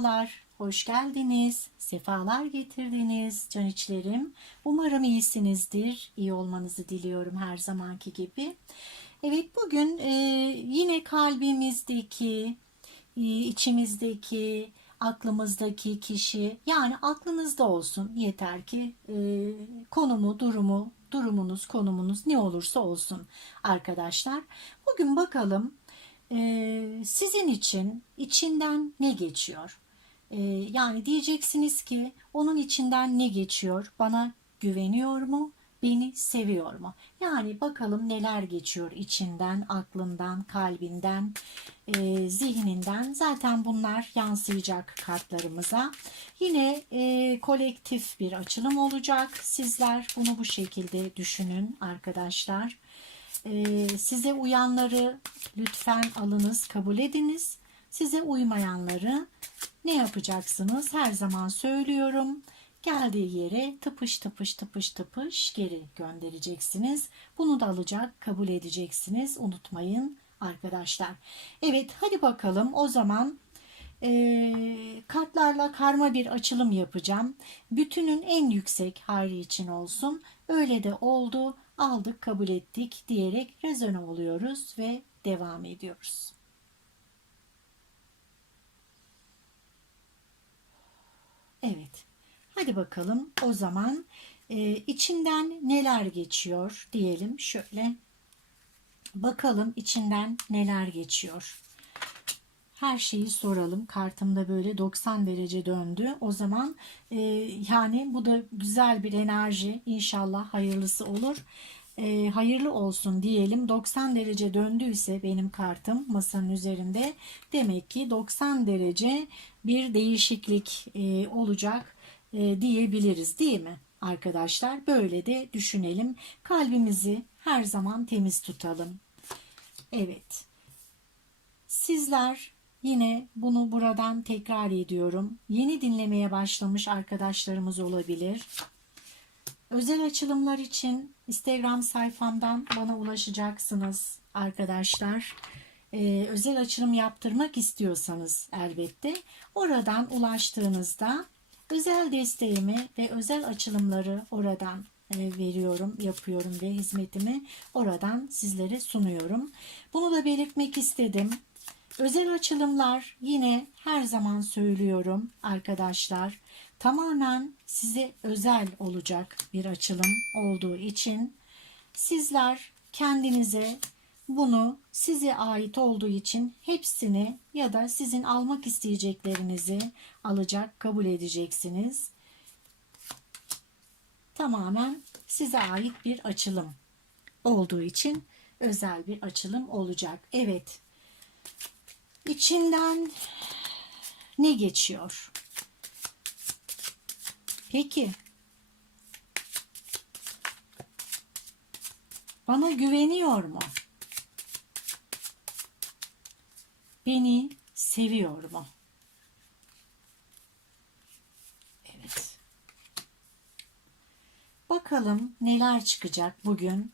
Merhabalar, hoş geldiniz, sefalar getirdiniz can içlerim. Umarım iyisinizdir, iyi olmanızı diliyorum her zamanki gibi. Evet bugün e, yine kalbimizdeki, e, içimizdeki, aklımızdaki kişi yani aklınızda olsun yeter ki e, konumu, durumu, durumunuz, konumunuz ne olursa olsun arkadaşlar. Bugün bakalım ee, sizin için içinden ne geçiyor? Ee, yani diyeceksiniz ki onun içinden ne geçiyor? Bana güveniyor mu? Beni seviyor mu? Yani bakalım neler geçiyor içinden, aklından, kalbinden, e, zihninden. Zaten bunlar yansıyacak kartlarımıza. Yine e, kolektif bir açılım olacak. Sizler bunu bu şekilde düşünün arkadaşlar. Ee, size uyanları lütfen alınız, kabul ediniz. Size uymayanları ne yapacaksınız? Her zaman söylüyorum. Geldiği yere tıpış tıpış tıpış tıpış geri göndereceksiniz. Bunu da alacak, kabul edeceksiniz. Unutmayın arkadaşlar. Evet hadi bakalım o zaman e, kartlarla karma bir açılım yapacağım. Bütünün en yüksek hali için olsun. Öyle de oldu aldık kabul ettik diyerek rezone oluyoruz ve devam ediyoruz. Evet. Hadi bakalım o zaman e, içinden neler geçiyor diyelim şöyle. Bakalım içinden neler geçiyor. Her şeyi soralım. Kartımda böyle 90 derece döndü. O zaman e, yani bu da güzel bir enerji. İnşallah hayırlısı olur. E, hayırlı olsun diyelim. 90 derece döndüyse benim kartım masanın üzerinde demek ki 90 derece bir değişiklik e, olacak e, diyebiliriz değil mi? Arkadaşlar böyle de düşünelim. Kalbimizi her zaman temiz tutalım. Evet. Sizler Yine bunu buradan tekrar ediyorum. Yeni dinlemeye başlamış arkadaşlarımız olabilir. Özel açılımlar için Instagram sayfamdan bana ulaşacaksınız arkadaşlar. Ee, özel açılım yaptırmak istiyorsanız elbette oradan ulaştığınızda özel desteğimi ve özel açılımları oradan e, veriyorum, yapıyorum ve hizmetimi oradan sizlere sunuyorum. Bunu da belirtmek istedim. Özel açılımlar yine her zaman söylüyorum arkadaşlar. Tamamen size özel olacak bir açılım olduğu için sizler kendinize bunu size ait olduğu için hepsini ya da sizin almak isteyeceklerinizi alacak, kabul edeceksiniz. Tamamen size ait bir açılım olduğu için özel bir açılım olacak. Evet. İçinden ne geçiyor? Peki. Bana güveniyor mu? Beni seviyor mu? Evet. Bakalım neler çıkacak bugün.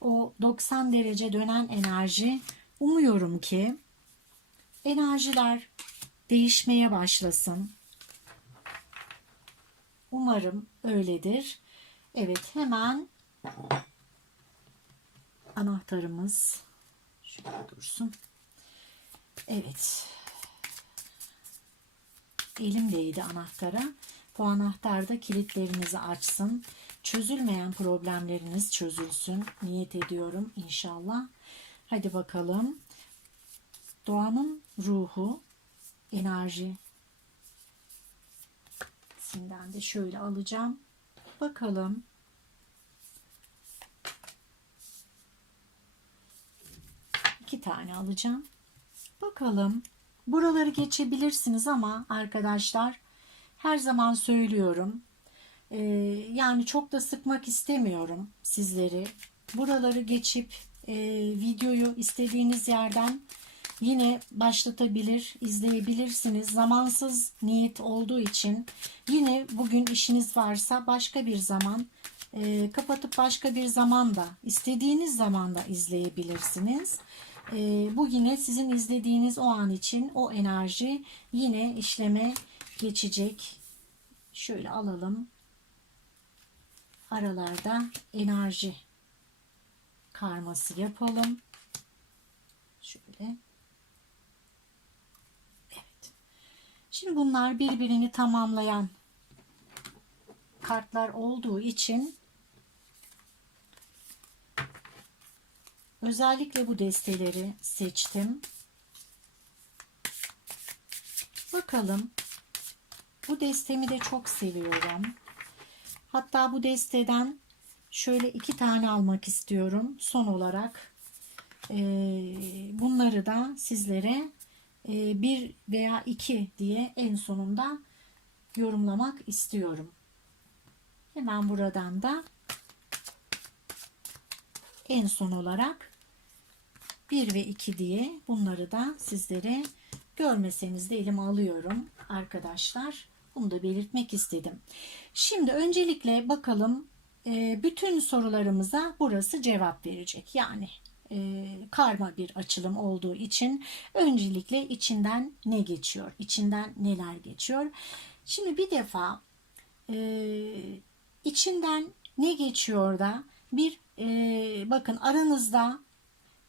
O 90 derece dönen enerji umuyorum ki enerjiler değişmeye başlasın. Umarım öyledir. Evet hemen anahtarımız şöyle dursun. Evet. Elim değdi anahtara. Bu anahtar da kilitlerinizi açsın. Çözülmeyen problemleriniz çözülsün. Niyet ediyorum inşallah. Hadi bakalım. Doğanın ruhu, enerji sinden de şöyle alacağım. Bakalım. İki tane alacağım. Bakalım. Buraları geçebilirsiniz ama arkadaşlar her zaman söylüyorum. Ee, yani çok da sıkmak istemiyorum sizleri. Buraları geçip e, videoyu istediğiniz yerden yine başlatabilir, izleyebilirsiniz. Zamansız niyet olduğu için yine bugün işiniz varsa başka bir zaman e, kapatıp başka bir zaman da istediğiniz zaman da izleyebilirsiniz. e, bu yine sizin izlediğiniz o an için o enerji yine işleme geçecek. Şöyle alalım. Aralarda enerji karması yapalım. Şöyle. Evet. Şimdi bunlar birbirini tamamlayan kartlar olduğu için özellikle bu desteleri seçtim. Bakalım. Bu destemi de çok seviyorum. Hatta bu desteden şöyle iki tane almak istiyorum. Son olarak e, bunları da sizlere bir veya iki diye en sonunda yorumlamak istiyorum. Hemen buradan da en son olarak 1 ve 2 diye bunları da sizlere görmeseniz de elime alıyorum arkadaşlar. Bunu da belirtmek istedim. Şimdi öncelikle bakalım e, bütün sorularımıza burası cevap verecek. Yani e, karma bir açılım olduğu için öncelikle içinden ne geçiyor? İçinden neler geçiyor? Şimdi bir defa e, içinden ne geçiyor da bir e, bakın aranızda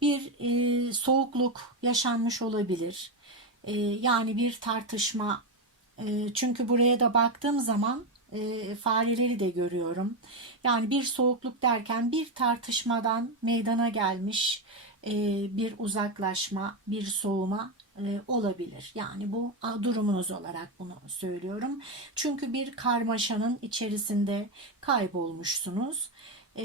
bir e, soğukluk yaşanmış olabilir. E, yani bir tartışma. E, çünkü buraya da baktığım zaman e, fareleri de görüyorum. Yani bir soğukluk derken bir tartışmadan meydana gelmiş e, bir uzaklaşma, bir soğuma e, olabilir. Yani bu durumunuz olarak bunu söylüyorum. Çünkü bir karmaşanın içerisinde kaybolmuşsunuz e,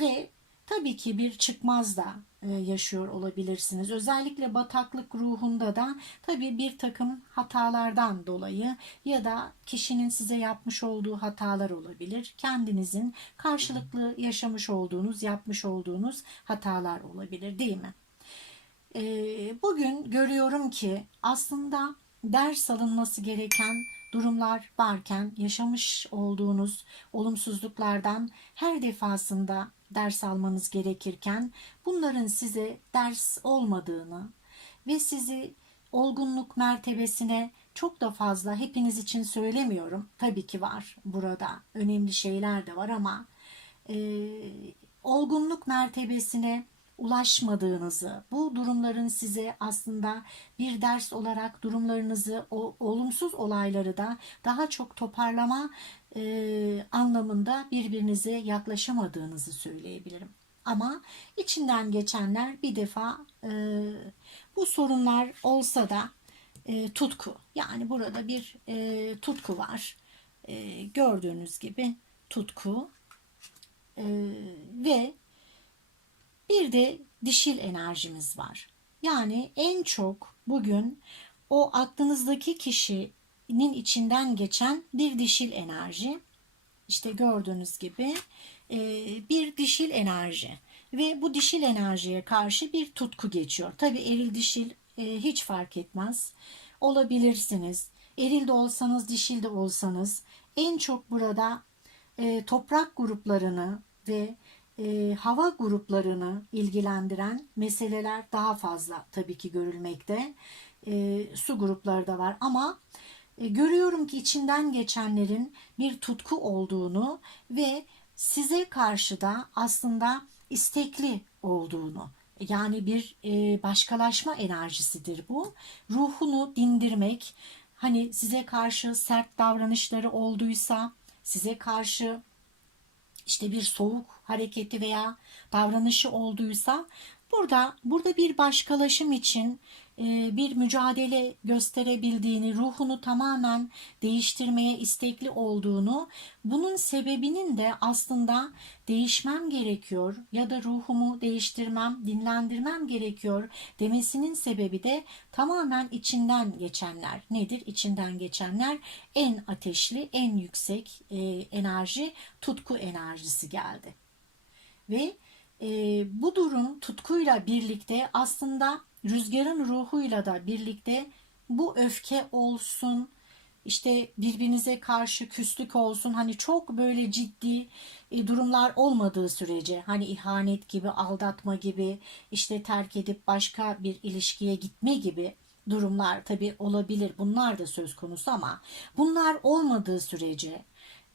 ve tabii ki bir çıkmaz da e, yaşıyor olabilirsiniz. Özellikle bataklık ruhunda da tabii bir takım hatalardan dolayı ya da kişinin size yapmış olduğu hatalar olabilir. Kendinizin karşılıklı yaşamış olduğunuz, yapmış olduğunuz hatalar olabilir değil mi? E, bugün görüyorum ki aslında ders alınması gereken durumlar varken yaşamış olduğunuz olumsuzluklardan her defasında ders almanız gerekirken bunların size ders olmadığını ve sizi olgunluk mertebesine çok da fazla hepiniz için söylemiyorum. Tabii ki var burada önemli şeyler de var ama e, olgunluk mertebesine ulaşmadığınızı, bu durumların size aslında bir ders olarak durumlarınızı, o olumsuz olayları da daha çok toparlama e, anlamında birbirinize yaklaşamadığınızı söyleyebilirim. Ama içinden geçenler bir defa e, bu sorunlar olsa da e, tutku. Yani burada bir e, tutku var. E, gördüğünüz gibi tutku e, ve bir de dişil enerjimiz var. Yani en çok bugün o aklınızdaki kişinin içinden geçen bir dişil enerji. İşte gördüğünüz gibi e, bir dişil enerji ve bu dişil enerjiye karşı bir tutku geçiyor. Tabi eril dişil e, hiç fark etmez. Olabilirsiniz. Eril de olsanız dişil de olsanız en çok burada e, toprak gruplarını ve hava gruplarını ilgilendiren meseleler daha fazla tabii ki görülmekte. Su grupları da var ama e, görüyorum ki içinden geçenlerin bir tutku olduğunu ve size karşı da aslında istekli olduğunu yani bir e, başkalaşma enerjisidir bu. Ruhunu dindirmek, hani size karşı sert davranışları olduysa, size karşı işte bir soğuk hareketi veya davranışı olduysa burada burada bir başkalaşım için bir mücadele gösterebildiğini, ruhunu tamamen değiştirmeye istekli olduğunu, bunun sebebinin de aslında değişmem gerekiyor ya da ruhumu değiştirmem, dinlendirmem gerekiyor demesinin sebebi de tamamen içinden geçenler. Nedir? İçinden geçenler en ateşli, en yüksek e, enerji, tutku enerjisi geldi. Ve e, bu durum tutkuyla birlikte aslında rüzgarın ruhuyla da birlikte bu öfke olsun, işte birbirinize karşı küslük olsun hani çok böyle ciddi e, durumlar olmadığı sürece hani ihanet gibi aldatma gibi işte terk edip başka bir ilişkiye gitme gibi durumlar tabii olabilir bunlar da söz konusu ama bunlar olmadığı sürece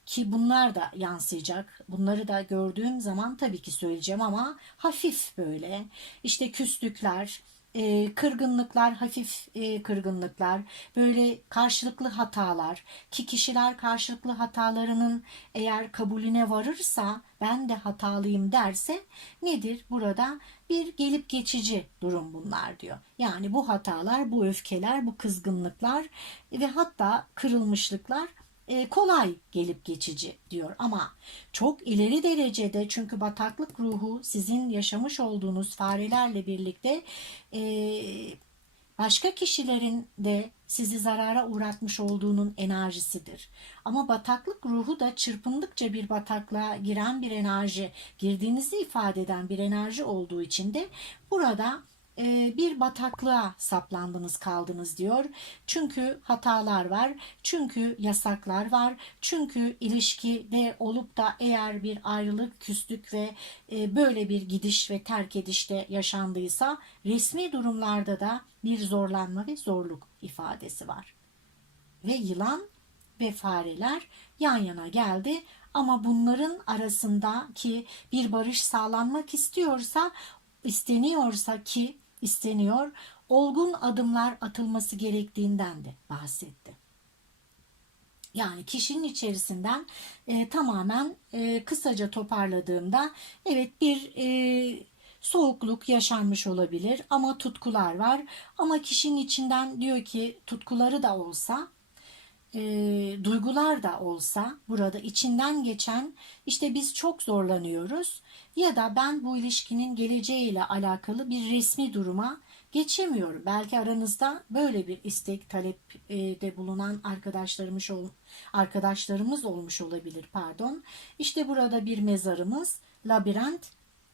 ki bunlar da yansıyacak. Bunları da gördüğüm zaman tabii ki söyleyeceğim ama hafif böyle işte küslükler, e, kırgınlıklar, hafif e, kırgınlıklar, böyle karşılıklı hatalar ki kişiler karşılıklı hatalarının eğer kabulüne varırsa ben de hatalıyım derse nedir? Burada bir gelip geçici durum bunlar diyor. Yani bu hatalar, bu öfkeler, bu kızgınlıklar ve hatta kırılmışlıklar e, kolay gelip geçici diyor ama çok ileri derecede çünkü bataklık ruhu sizin yaşamış olduğunuz farelerle birlikte e, başka kişilerin de sizi zarara uğratmış olduğunun enerjisidir. Ama bataklık ruhu da çırpındıkça bir bataklığa giren bir enerji, girdiğinizi ifade eden bir enerji olduğu için de burada bir bataklığa saplandınız kaldınız diyor. Çünkü hatalar var, çünkü yasaklar var, çünkü ilişkide olup da eğer bir ayrılık, küslük ve e, böyle bir gidiş ve terk edişte yaşandıysa resmi durumlarda da bir zorlanma ve zorluk ifadesi var. Ve yılan ve fareler yan yana geldi ama bunların arasındaki bir barış sağlanmak istiyorsa isteniyorsa ki isteniyor, olgun adımlar atılması gerektiğinden de bahsetti. Yani kişinin içerisinden e, tamamen e, kısaca toparladığımda evet bir e, soğukluk yaşanmış olabilir ama tutkular var. Ama kişinin içinden diyor ki tutkuları da olsa e, duygular da olsa burada içinden geçen işte biz çok zorlanıyoruz ya da ben bu ilişkinin geleceğiyle alakalı bir resmi duruma geçemiyorum. Belki aranızda böyle bir istek talep e, de bulunan arkadaşlarımız ol, arkadaşlarımız olmuş olabilir pardon. İşte burada bir mezarımız, labirent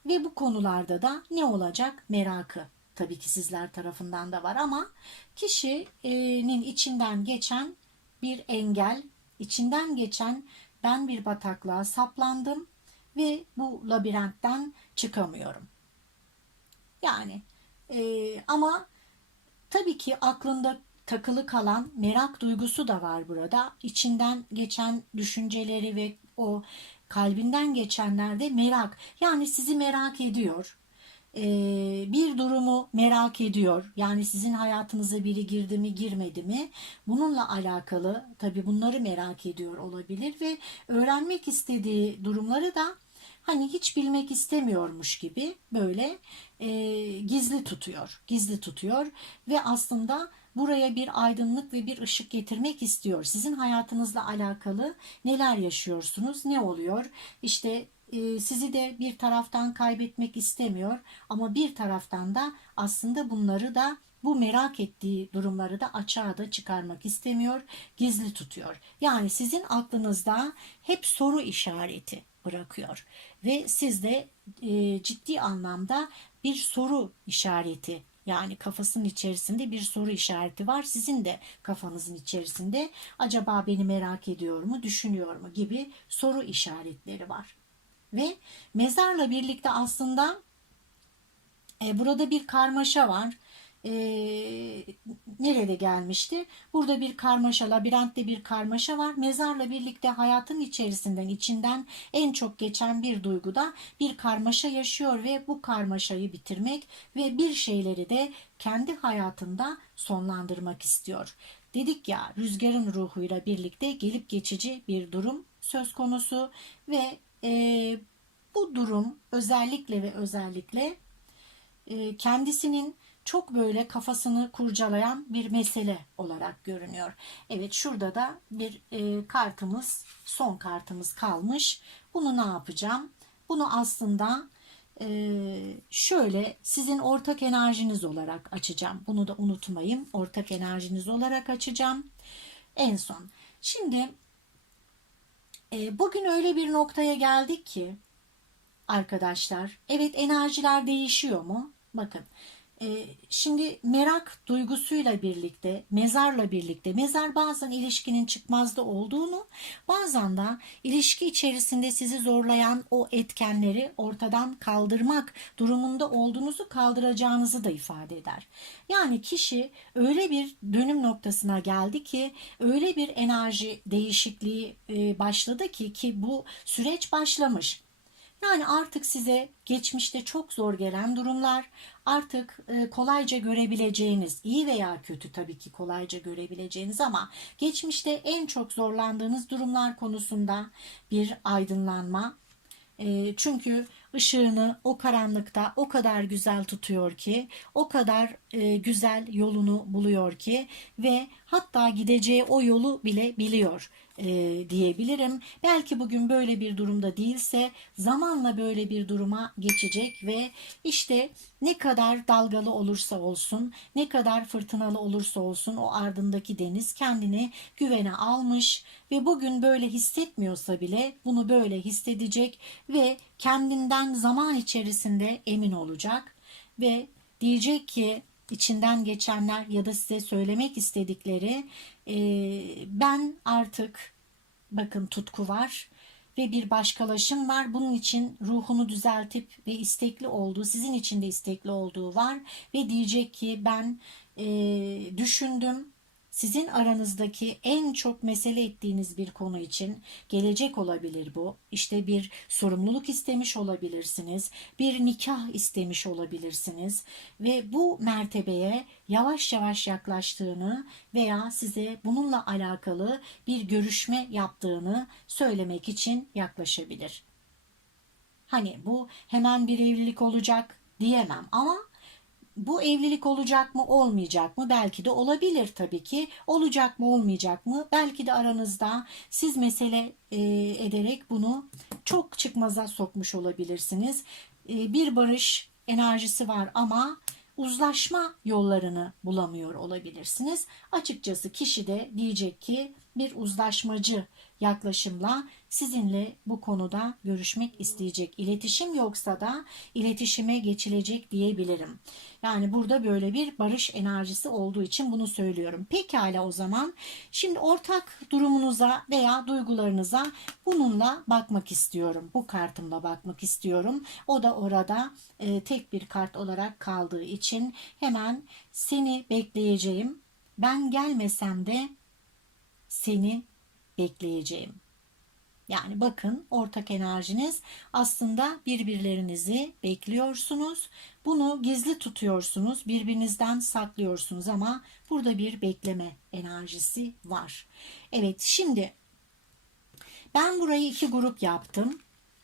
ve bu konularda da ne olacak merakı tabii ki sizler tarafından da var ama kişinin içinden geçen bir engel, içinden geçen ben bir bataklığa saplandım ve bu labirentten çıkamıyorum. Yani e, ama tabii ki aklında takılı kalan merak duygusu da var burada. İçinden geçen düşünceleri ve o kalbinden geçenlerde merak. Yani sizi merak ediyor. Ee, bir durumu merak ediyor. Yani sizin hayatınıza biri girdi mi girmedi mi? Bununla alakalı tabii bunları merak ediyor olabilir ve öğrenmek istediği durumları da hani hiç bilmek istemiyormuş gibi böyle e, gizli tutuyor. Gizli tutuyor ve aslında buraya bir aydınlık ve bir ışık getirmek istiyor. Sizin hayatınızla alakalı neler yaşıyorsunuz? Ne oluyor? İşte e, sizi de bir taraftan kaybetmek istemiyor ama bir taraftan da aslında bunları da bu merak ettiği durumları da açığa da çıkarmak istemiyor, gizli tutuyor. Yani sizin aklınızda hep soru işareti bırakıyor ve sizde e, ciddi anlamda bir soru işareti yani kafasının içerisinde bir soru işareti var. Sizin de kafanızın içerisinde acaba beni merak ediyor mu, düşünüyor mu gibi soru işaretleri var. Ve mezarla birlikte aslında e, burada bir karmaşa var. E, nerede gelmişti? Burada bir karmaşa, labirentte bir karmaşa var. Mezarla birlikte hayatın içerisinden, içinden en çok geçen bir duyguda bir karmaşa yaşıyor ve bu karmaşayı bitirmek ve bir şeyleri de kendi hayatında sonlandırmak istiyor. Dedik ya rüzgarın ruhuyla birlikte gelip geçici bir durum söz konusu ve e, bu durum özellikle ve özellikle e, kendisinin çok böyle kafasını kurcalayan bir mesele olarak görünüyor. Evet şurada da bir e, kartımız, son kartımız kalmış. Bunu ne yapacağım? Bunu aslında e, şöyle sizin ortak enerjiniz olarak açacağım. Bunu da unutmayın. Ortak enerjiniz olarak açacağım. En son. Şimdi e, bugün öyle bir noktaya geldik ki arkadaşlar. Evet enerjiler değişiyor mu? Bakın şimdi merak duygusuyla birlikte, mezarla birlikte, mezar bazen ilişkinin çıkmazda olduğunu, bazen de ilişki içerisinde sizi zorlayan o etkenleri ortadan kaldırmak durumunda olduğunuzu kaldıracağınızı da ifade eder. Yani kişi öyle bir dönüm noktasına geldi ki, öyle bir enerji değişikliği e, başladı ki ki bu süreç başlamış. Yani artık size geçmişte çok zor gelen durumlar artık e, kolayca görebileceğiniz, iyi veya kötü tabii ki kolayca görebileceğiniz ama geçmişte en çok zorlandığınız durumlar konusunda bir aydınlanma. E, çünkü ışığını o karanlıkta o kadar güzel tutuyor ki, o kadar e, güzel yolunu buluyor ki ve hatta gideceği o yolu bile biliyor e, diyebilirim. Belki bugün böyle bir durumda değilse zamanla böyle bir duruma geçecek ve işte ne kadar dalgalı olursa olsun, ne kadar fırtınalı olursa olsun o ardındaki deniz kendini güvene almış ve bugün böyle hissetmiyorsa bile bunu böyle hissedecek ve kendinden zaman içerisinde emin olacak ve diyecek ki içinden geçenler ya da size söylemek istedikleri e, ben artık bakın tutku var ve bir başkalaşım var. Bunun için ruhunu düzeltip ve istekli olduğu, sizin için de istekli olduğu var ve diyecek ki ben e, düşündüm, sizin aranızdaki en çok mesele ettiğiniz bir konu için gelecek olabilir bu. İşte bir sorumluluk istemiş olabilirsiniz, bir nikah istemiş olabilirsiniz ve bu mertebeye yavaş yavaş yaklaştığını veya size bununla alakalı bir görüşme yaptığını söylemek için yaklaşabilir. Hani bu hemen bir evlilik olacak diyemem ama bu evlilik olacak mı olmayacak mı? Belki de olabilir tabii ki. Olacak mı olmayacak mı? Belki de aranızda siz mesele e, ederek bunu çok çıkmaza sokmuş olabilirsiniz. E, bir barış enerjisi var ama uzlaşma yollarını bulamıyor olabilirsiniz. Açıkçası kişi de diyecek ki bir uzlaşmacı yaklaşımla sizinle bu konuda görüşmek isteyecek. İletişim yoksa da iletişime geçilecek diyebilirim. Yani burada böyle bir barış enerjisi olduğu için bunu söylüyorum. Pekala o zaman şimdi ortak durumunuza veya duygularınıza bununla bakmak istiyorum. Bu kartımla bakmak istiyorum. O da orada e, tek bir kart olarak kaldığı için hemen seni bekleyeceğim. Ben gelmesem de seni bekleyeceğim. Yani bakın ortak enerjiniz aslında birbirlerinizi bekliyorsunuz. Bunu gizli tutuyorsunuz, birbirinizden saklıyorsunuz ama burada bir bekleme enerjisi var. Evet şimdi ben burayı iki grup yaptım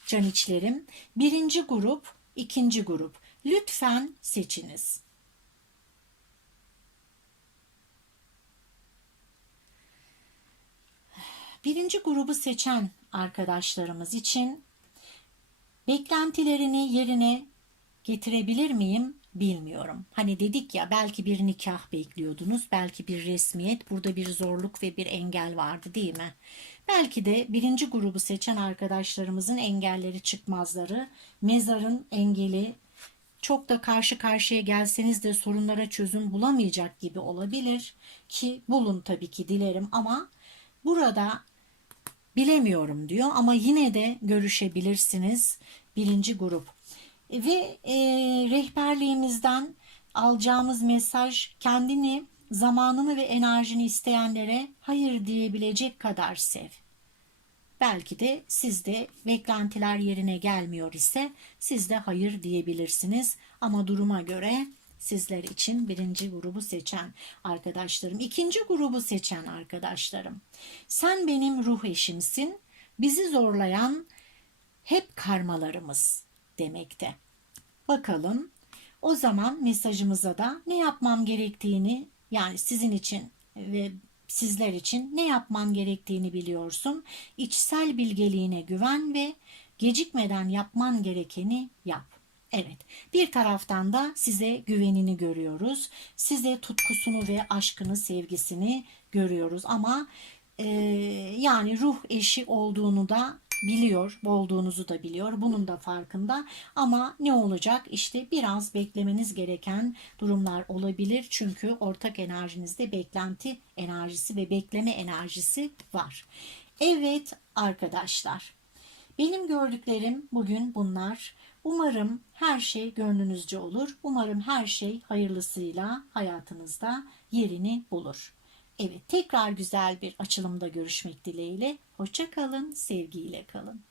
can içlerim. Birinci grup, ikinci grup. Lütfen seçiniz. Birinci grubu seçen arkadaşlarımız için beklentilerini yerine getirebilir miyim bilmiyorum. Hani dedik ya belki bir nikah bekliyordunuz, belki bir resmiyet, burada bir zorluk ve bir engel vardı değil mi? Belki de birinci grubu seçen arkadaşlarımızın engelleri çıkmazları, mezarın engeli, çok da karşı karşıya gelseniz de sorunlara çözüm bulamayacak gibi olabilir ki bulun tabii ki dilerim ama burada bilemiyorum diyor ama yine de görüşebilirsiniz birinci grup. Ve e, rehberliğimizden alacağımız mesaj kendini, zamanını ve enerjini isteyenlere hayır diyebilecek kadar sev. Belki de sizde beklentiler yerine gelmiyor ise siz de hayır diyebilirsiniz ama duruma göre sizler için birinci grubu seçen arkadaşlarım. ikinci grubu seçen arkadaşlarım. Sen benim ruh eşimsin. Bizi zorlayan hep karmalarımız demekte. Bakalım o zaman mesajımıza da ne yapmam gerektiğini yani sizin için ve sizler için ne yapman gerektiğini biliyorsun. İçsel bilgeliğine güven ve gecikmeden yapman gerekeni yap. Evet, bir taraftan da size güvenini görüyoruz. Size tutkusunu ve aşkını, sevgisini görüyoruz. Ama e, yani ruh eşi olduğunu da biliyor, olduğunuzu da biliyor. Bunun da farkında. Ama ne olacak? İşte biraz beklemeniz gereken durumlar olabilir. Çünkü ortak enerjinizde beklenti enerjisi ve bekleme enerjisi var. Evet arkadaşlar. Benim gördüklerim bugün bunlar. Umarım her şey gönlünüzce olur. Umarım her şey hayırlısıyla hayatınızda yerini bulur. Evet tekrar güzel bir açılımda görüşmek dileğiyle. Hoşça kalın, sevgiyle kalın.